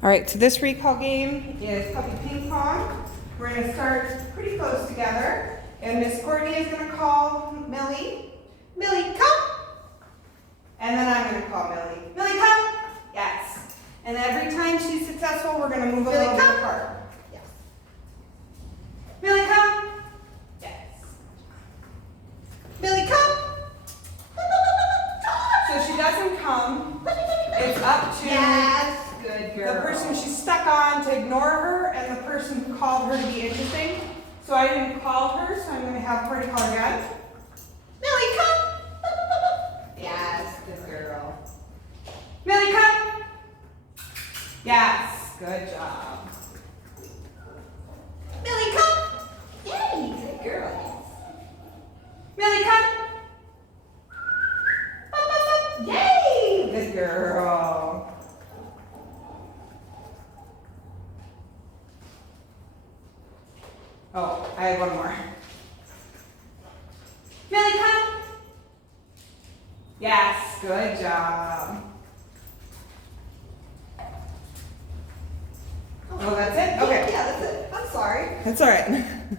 All right, so this recall game is puppy ping pong. We're gonna start pretty close together. And Miss Courtney is gonna call Millie. Millie, come! And then I'm gonna call Millie. Millie, come! Yes. And every time she's successful, we're gonna move a little bit apart. Yes. Millie, come! Yes. Millie, come! So she doesn't come. It's up to Good girl. the person she's stuck on to ignore her, and the person who called her to be interesting. So I didn't call her, so I'm going to have Courtney call her again. Millie, come! Yes, good girl. Millie, come! Yes, good job. Millie, come! Yay, good girl. Millie, come! Yay! Good girl. Oh, I have one more. Millie, come! Yes, good job. Oh, that's it? Okay. Yeah, that's it. I'm sorry. That's all right.